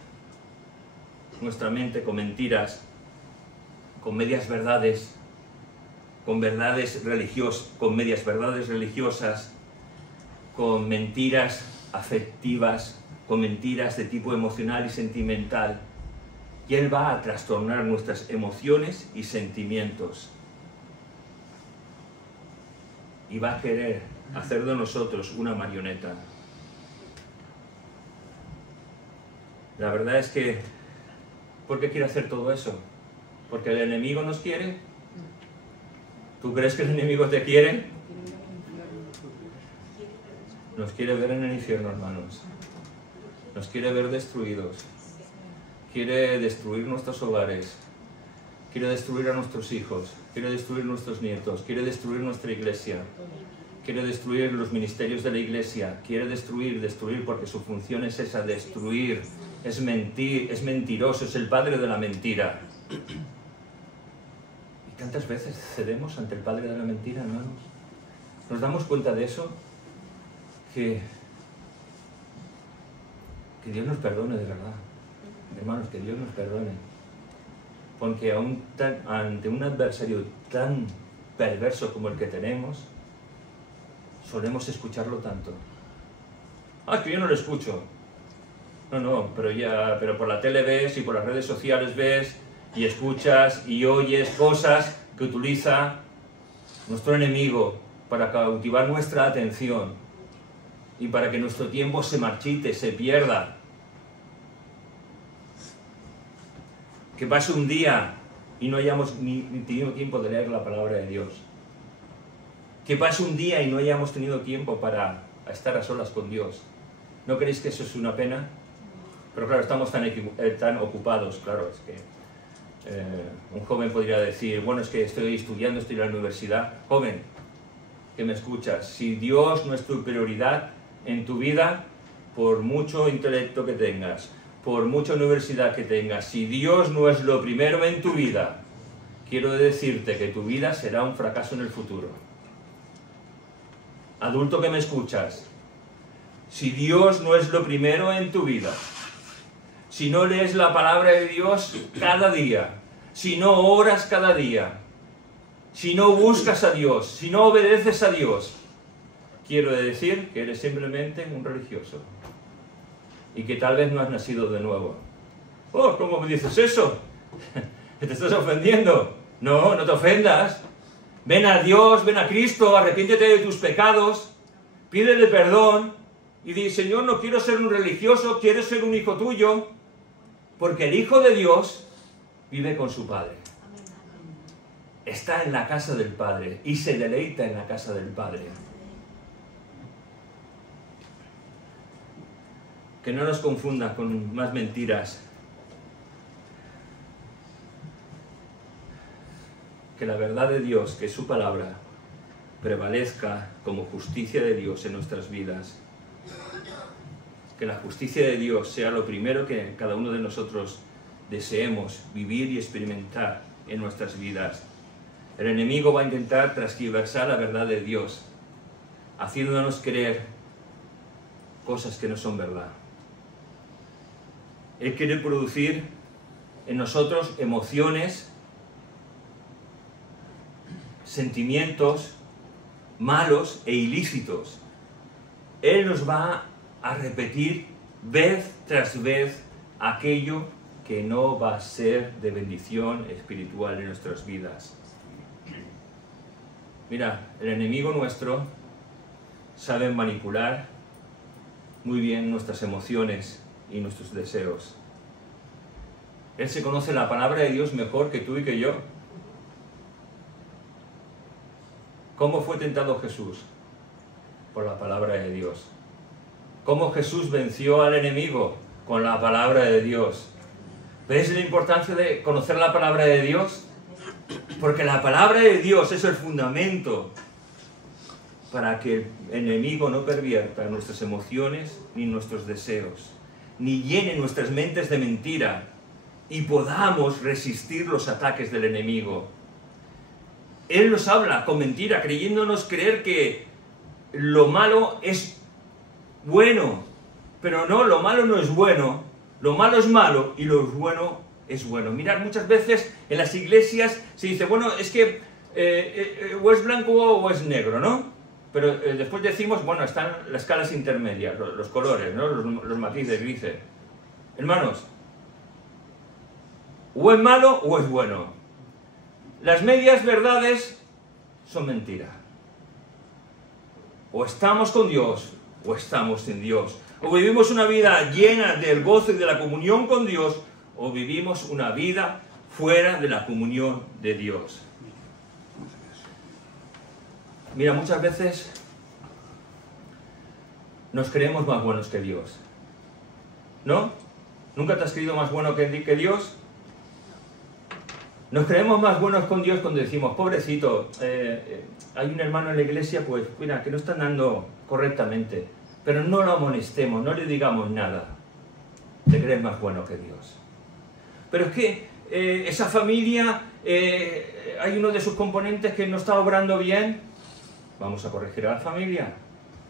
nuestra mente con mentiras, con medias verdades, con verdades religiosas, con medias verdades religiosas, con mentiras afectivas, con mentiras de tipo emocional y sentimental. Y Él va a trastornar nuestras emociones y sentimientos. Y va a querer hacer de nosotros una marioneta. La verdad es que, ¿por qué quiere hacer todo eso? ¿Porque el enemigo nos quiere? ¿Tú crees que el enemigo te quiere? Nos quiere ver en el infierno, hermanos. Nos quiere ver destruidos. Quiere destruir nuestros hogares. Quiere destruir a nuestros hijos. Quiere destruir nuestros nietos. Quiere destruir nuestra iglesia. Quiere destruir los ministerios de la iglesia. Quiere destruir, porque su función es esa, destruir. Es mentir, es mentiroso, es el padre de la mentira. ¿Tantas veces cedemos ante el padre de la mentira, hermanos? ¿Nos damos cuenta de eso? Que Dios nos perdone de verdad. Hermanos, que Dios nos perdone. Porque ante un adversario tan perverso como el que tenemos, solemos escucharlo tanto. Ah, que yo no lo escucho. No, pero por la tele ves y por las redes sociales ves y escuchas y oyes cosas que utiliza nuestro enemigo para cautivar nuestra atención y para que nuestro tiempo se marchite, se pierda. Que pase un día y no hayamos ni tenido tiempo de leer la palabra de Dios. Que pase un día y no hayamos tenido tiempo para estar a solas con Dios. ¿No creéis que eso es una pena? Pero claro, estamos tan ocupados, claro, es que un joven podría decir, bueno, es que estoy estudiando, estoy en la universidad. Joven, que me escuchas, si Dios no es tu prioridad en tu vida, por mucho intelecto que tengas, por mucha universidad que tengas, si Dios no es lo primero en tu vida, quiero decirte que tu vida será un fracaso en el futuro. Adulto que me escuchas, si Dios no es lo primero en tu vida, si no lees la palabra de Dios cada día, si no oras cada día, si no buscas a Dios, si no obedeces a Dios, quiero decir que eres simplemente un religioso y que tal vez no has nacido de nuevo. Oh, ¿cómo me dices eso? ¿Te estás ofendiendo? No, no te ofendas. Ven a Dios, ven a Cristo, arrepiéntete de tus pecados, pídele perdón y di, Señor, no quiero ser un religioso, quiero ser un hijo tuyo, porque el Hijo de Dios vive con su Padre. Está en la casa del Padre y se deleita en la casa del Padre. Que no nos confunda con más mentiras. Que la verdad de Dios, que es su palabra, prevalezca como justicia de Dios en nuestras vidas. Que la justicia de Dios sea lo primero que cada uno de nosotros deseemos vivir y experimentar en nuestras vidas. El enemigo va a intentar transgiversar la verdad de Dios, haciéndonos creer cosas que no son verdad. Él quiere producir en nosotros emociones, sentimientos malos e ilícitos. Él nos va a repetir vez tras vez aquello que no va a ser de bendición espiritual en nuestras vidas. Mira, el enemigo nuestro sabe manipular muy bien nuestras emociones y nuestros deseos. Él se conoce la palabra de Dios mejor que tú y que yo. ¿Cómo fue tentado Jesús? Por la palabra de Dios. ¿Cómo Jesús venció al enemigo? Con la palabra de Dios. ¿Ves la importancia de conocer la palabra de Dios? Porque la palabra de Dios es el fundamento para que el enemigo no pervierta nuestras emociones ni nuestros deseos, ni llene nuestras mentes de mentira y podamos resistir los ataques del enemigo. Él nos habla con mentira, creyéndonos creer que lo malo es bueno, pero no, lo malo no es bueno, lo malo es malo y lo bueno es bueno. Mirad, muchas veces en las iglesias se dice, bueno, es que o es blanco o es negro, ¿no? Pero después decimos, bueno, están las escalas intermedias, los colores, ¿no? Los matices, grises. Hermanos, o es malo o es bueno. Las medias verdades son mentira. O estamos con Dios o estamos sin Dios. O vivimos una vida llena del gozo y de la comunión con Dios, o vivimos una vida fuera de la comunión de Dios. Mira, muchas veces nos creemos más buenos que Dios. ¿No? ¿Nunca te has creído más bueno que Dios? Nos creemos más buenos con Dios cuando decimos, pobrecito, hay un hermano en la iglesia, pues mira, que no está andando correctamente, pero no lo amonestemos, no le digamos nada. Te crees más bueno que Dios. Pero es que esa familia hay uno de sus componentes que no está obrando bien, vamos a corregir a la familia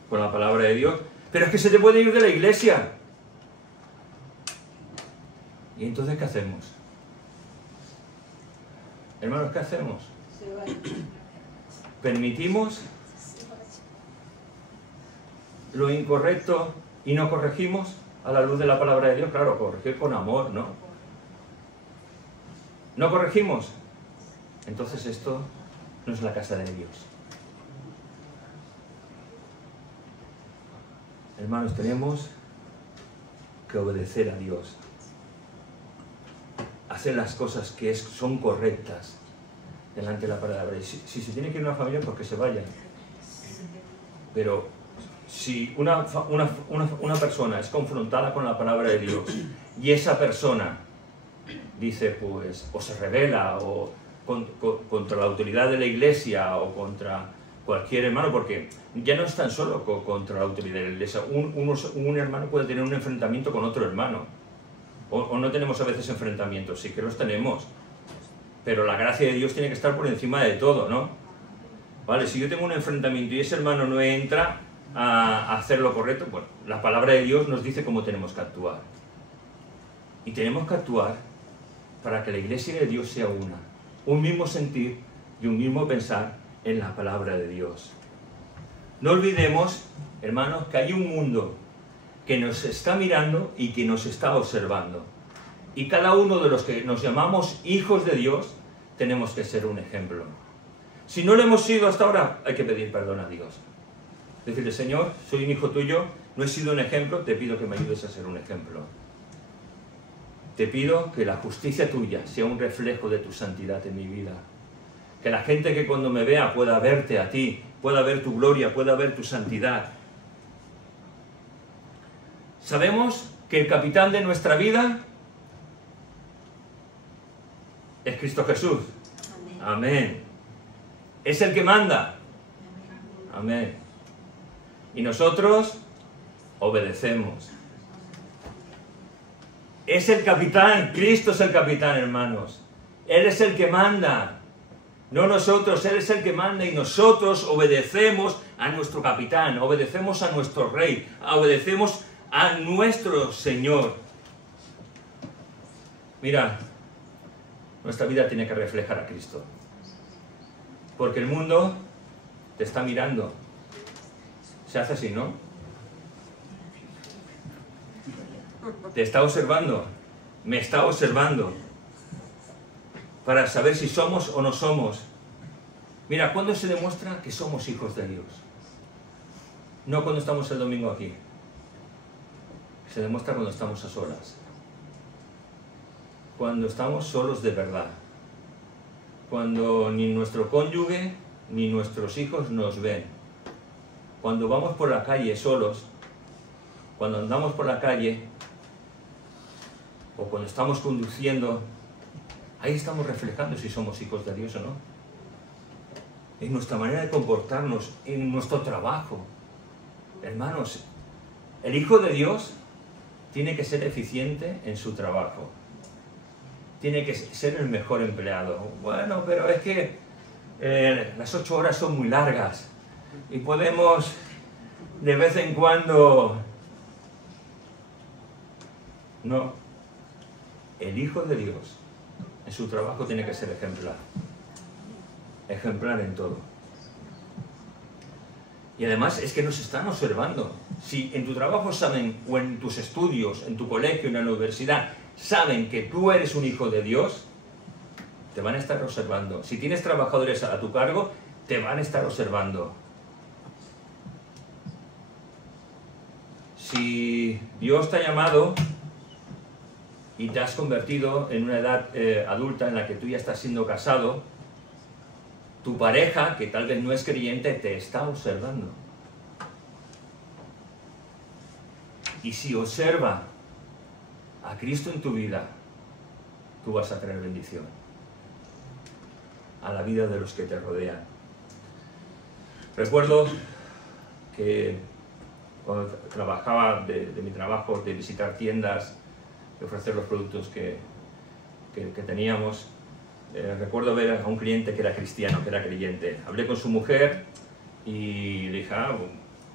con la palabra de Dios. Pero es que se te puede ir de la iglesia. ¿Y entonces qué hacemos? Hermanos, ¿qué hacemos? ¿Permitimos lo incorrecto y no corregimos a la luz de la palabra de Dios? Claro, corregir con amor, ¿no? ¿No corregimos? Entonces esto no es la casa de Dios. Hermanos, tenemos que obedecer a Dios. Hacer las cosas que son correctas delante de la palabra. Y si se tiene que ir una familia, pues que se vayan. Pero si una persona es confrontada con la palabra de Dios y esa persona dice, pues, o se rebela o contra la autoridad de la iglesia o contra cualquier hermano, porque ya no es tan solo contra la autoridad de la iglesia. Un hermano puede tener un enfrentamiento con otro hermano. O no tenemos a veces enfrentamientos, sí que los tenemos. Pero la gracia de Dios tiene que estar por encima de todo, ¿no? Vale, si yo tengo un enfrentamiento y ese hermano no entra a hacer lo correcto, bueno, la palabra de Dios nos dice cómo tenemos que actuar. Y tenemos que actuar para que la iglesia de Dios sea una. Un mismo sentir y un mismo pensar en la palabra de Dios. No olvidemos, hermanos, que hay un mundo que nos está mirando y que nos está observando. Y cada uno de los que nos llamamos hijos de Dios, tenemos que ser un ejemplo. Si no lo hemos sido hasta ahora, hay que pedir perdón a Dios. Decirle, Señor, soy un hijo tuyo, no he sido un ejemplo, te pido que me ayudes a ser un ejemplo. Te pido que la justicia tuya sea un reflejo de tu santidad en mi vida. Que la gente que cuando me vea pueda verte a ti, pueda ver tu gloria, pueda ver tu santidad. Sabemos que el capitán de nuestra vida es Cristo Jesús. Amén. Es el que manda. Amén. Y nosotros obedecemos. Es el capitán, Cristo es el capitán, hermanos. Él es el que manda. No nosotros, Él es el que manda y nosotros obedecemos a nuestro capitán, obedecemos a nuestro rey, obedecemos a nuestro Señor. Mira, nuestra vida tiene que reflejar a Cristo. Porque el mundo te está mirando. Se hace así, ¿no? Te está observando. Me está observando. Para saber si somos o no somos. Mira, ¿cuándo se demuestra que somos hijos de Dios? No cuando estamos el domingo aquí. Se demuestra cuando estamos a solas. Cuando estamos solos de verdad. Cuando ni nuestro cónyuge ni nuestros hijos nos ven. Cuando vamos por la calle solos, cuando andamos por la calle, o cuando estamos conduciendo, ahí estamos reflejando si somos hijos de Dios o no. En nuestra manera de comportarnos, en nuestro trabajo. Hermanos, el Hijo de Dios tiene que ser eficiente en su trabajo. Tiene que ser el mejor empleado. Bueno, pero es que las 8 horas son muy largas y podemos de vez en cuando... No. El Hijo de Dios en su trabajo tiene que ser ejemplar. Ejemplar en todo. Y además es que nos están observando. Si en tu trabajo saben, o en tus estudios, en tu colegio, en la universidad, saben que tú eres un hijo de Dios, te van a estar observando. Si tienes trabajadores a tu cargo, te van a estar observando. Si Dios te ha llamado y te has convertido en una edad adulta en la que tú ya estás siendo casado, tu pareja, que tal vez no es creyente, te está observando. Y si observa a Cristo en tu vida, tú vas a traer bendición a la vida de los que te rodean. Recuerdo que cuando trabajaba de mi trabajo, de visitar tiendas, de ofrecer los productos que teníamos, recuerdo ver a un cliente que era cristiano, que era creyente. Hablé con su mujer y le dije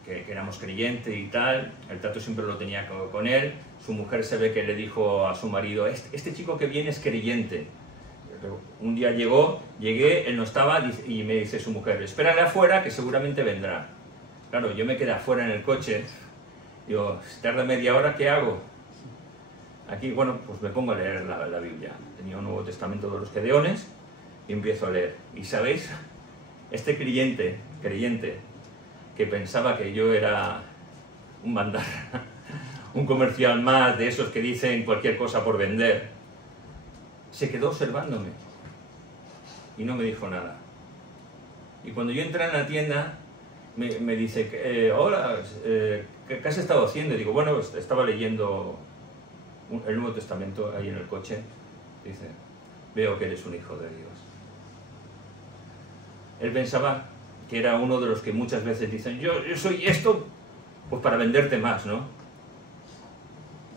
que éramos creyentes y tal. El trato siempre lo tenía con él. Su mujer se ve que le dijo a su marido, este chico que viene es creyente. Un día llegué, él no estaba y me dice su mujer, espérale afuera que seguramente vendrá. Claro, yo me quedé afuera en el coche. Digo, si tarda media hora, ¿qué hago? Aquí, bueno, pues me pongo a leer la Biblia. Tenía un Nuevo Testamento de los Gedeones y empiezo a leer. Y ¿sabéis? Este creyente, que pensaba que yo era un bandar, un comercial más de esos que dicen cualquier cosa por vender, se quedó observándome y no me dijo nada. Y cuando yo entré en la tienda, me dice, hola, ¿qué has estado haciendo? Y digo, bueno, estaba leyendo el Nuevo Testamento ahí en el coche. Dice, veo que eres un hijo de Dios. Él pensaba que era uno de los que muchas veces dicen, yo soy esto, pues para venderte más, ¿no?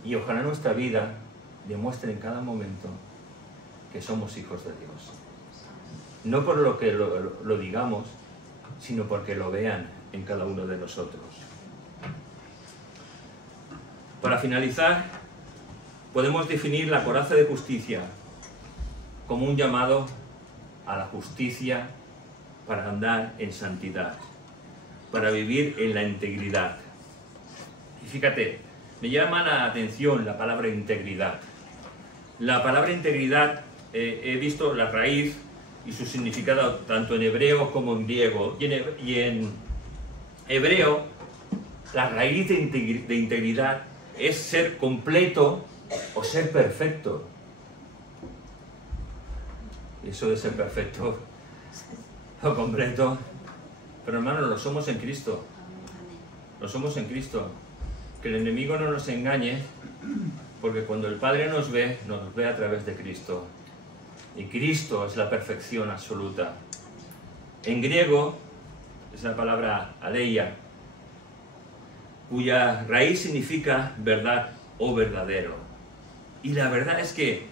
Y ojalá nuestra vida demuestre en cada momento que somos hijos de Dios. No por lo que lo digamos, sino porque lo vean en cada uno de nosotros. Para finalizar, podemos definir la coraza de justicia como un llamado a la justicia para andar en santidad, para vivir en la integridad. Y fíjate, me llama la atención la palabra integridad. La palabra integridad, he visto la raíz y su significado tanto en hebreo como en griego. Y en hebreo, la raíz de integridad es ser completo o ser perfecto. Eso de ser perfecto o completo, pero hermanos, lo somos en Cristo. Lo somos en Cristo. Que el enemigo no nos engañe, porque cuando el Padre nos ve a través de Cristo. Y Cristo es la perfección absoluta. En griego es la palabra aleia, cuya raíz significa verdad o verdadero. Y la verdad es que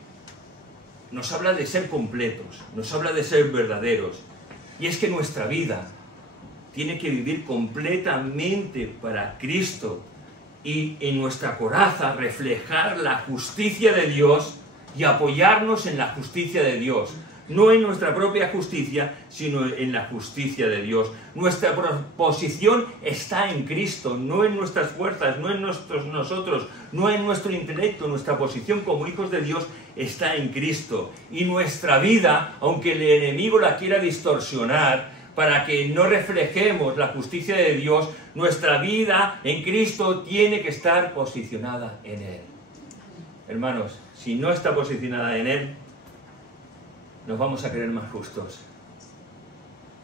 nos habla de ser completos, nos habla de ser verdaderos. Y es que nuestra vida tiene que vivir completamente para Cristo y en nuestra coraza reflejar la justicia de Dios y apoyarnos en la justicia de Dios. No en nuestra propia justicia, sino en la justicia de Dios. Nuestra posición está en Cristo, no en nuestras fuerzas, no en nosotros, no en nuestro intelecto. Nuestra posición como hijos de Dios está en Cristo. Y nuestra vida, aunque el enemigo la quiera distorsionar, para que no reflejemos la justicia de Dios, nuestra vida en Cristo tiene que estar posicionada en Él. Hermanos, si no está posicionada en Él, nos vamos a creer más justos.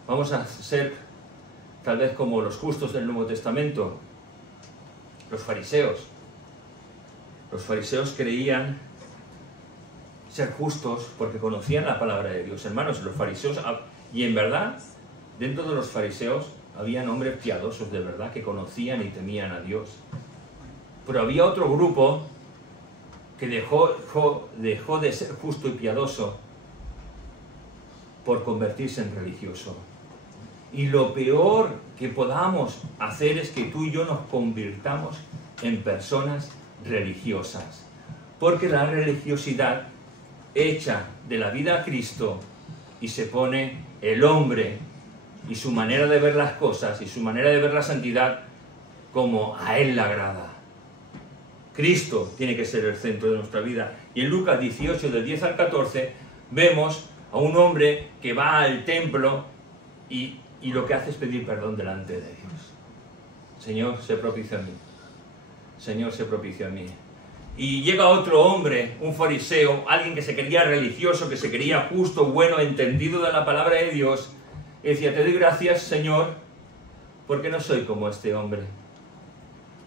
Vamos a ser tal vez como los justos del Nuevo Testamento, los fariseos. Los fariseos creían ser justos porque conocían la palabra de Dios. Hermanos, los fariseos, y en verdad, dentro de los fariseos habían hombres piadosos de verdad que conocían y temían a Dios. Pero había otro grupo que dejó de ser justo y piadoso por convertirse en religioso. Y lo peor que podamos hacer es que tú y yo nos convirtamos en personas religiosas. Porque la religiosidad echa de la vida a Cristo y se pone el hombre y su manera de ver las cosas y su manera de ver la santidad como a Él le agrada. Cristo tiene que ser el centro de nuestra vida. Y en Lucas 18, del 10 al 14, vemos a un hombre que va al templo y lo que hace es pedir perdón delante de Dios. Señor, sé propicio a mí. Señor, sé propicio a mí. Y llega otro hombre, un fariseo, alguien que se creía religioso, que se creía justo, bueno, entendido de la palabra de Dios, y decía, te doy gracias, Señor, porque no soy como este hombre.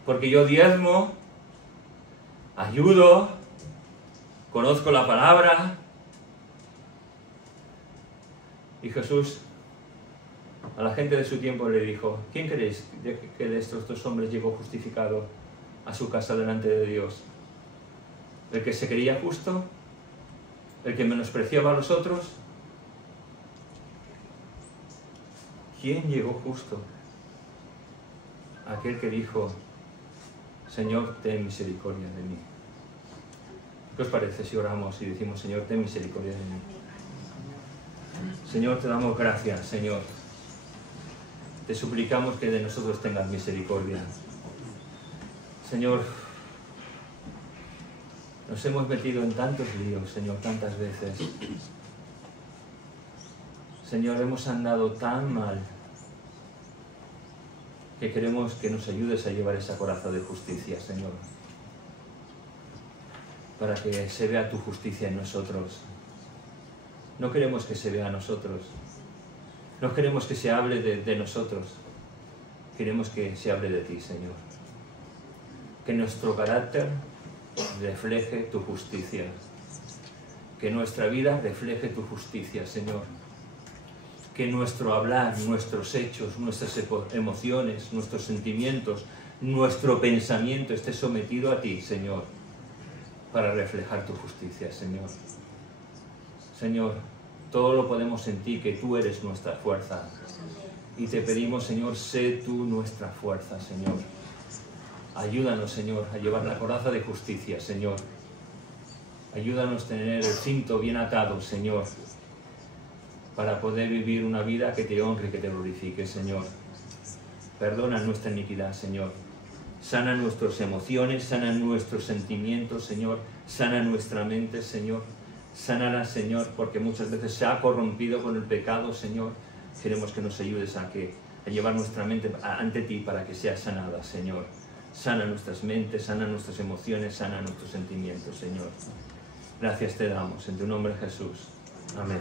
Porque yo diezmo, ayudo, conozco la palabra. Y Jesús a la gente de su tiempo le dijo, ¿quién creéis que de estos dos hombres llegó justificado a su casa delante de Dios? ¿El que se creía justo? ¿El que menospreciaba a los otros? ¿Quién llegó justo? Aquel que dijo, Señor, ten misericordia de mí. ¿Qué os parece si oramos y decimos, Señor, ten misericordia de mí? Señor, te damos gracias, Señor. Te suplicamos que de nosotros tengas misericordia. Señor, nos hemos metido en tantos líos, Señor, tantas veces. Señor, hemos andado tan mal que queremos que nos ayudes a llevar esa coraza de justicia, Señor, para que se vea tu justicia en nosotros. No queremos que se vea a nosotros, no queremos que se hable de nosotros, queremos que se hable de ti, Señor. Que nuestro carácter refleje tu justicia, que nuestra vida refleje tu justicia, Señor. Que nuestro hablar, nuestros hechos, nuestras emociones, nuestros sentimientos, nuestro pensamiento esté sometido a ti, Señor, para reflejar tu justicia, Señor. Señor, todo lo podemos en ti, que tú eres nuestra fuerza. Y te pedimos, Señor, sé tú nuestra fuerza, Señor. Ayúdanos, Señor, a llevar la coraza de justicia, Señor. Ayúdanos a tener el cinto bien atado, Señor, para poder vivir una vida que te honre y que te glorifique, Señor. Perdona nuestra iniquidad, Señor. Sana nuestras emociones, sana nuestros sentimientos, Señor. Sana nuestra mente, Señor. Sánala, Señor, porque muchas veces se ha corrompido con el pecado, Señor. Queremos que nos ayudes a llevar nuestra mente ante ti para que sea sanada, Señor. Sana nuestras mentes, sana nuestras emociones, sana nuestros sentimientos, Señor. Gracias te damos, en tu nombre, Jesús. Amén.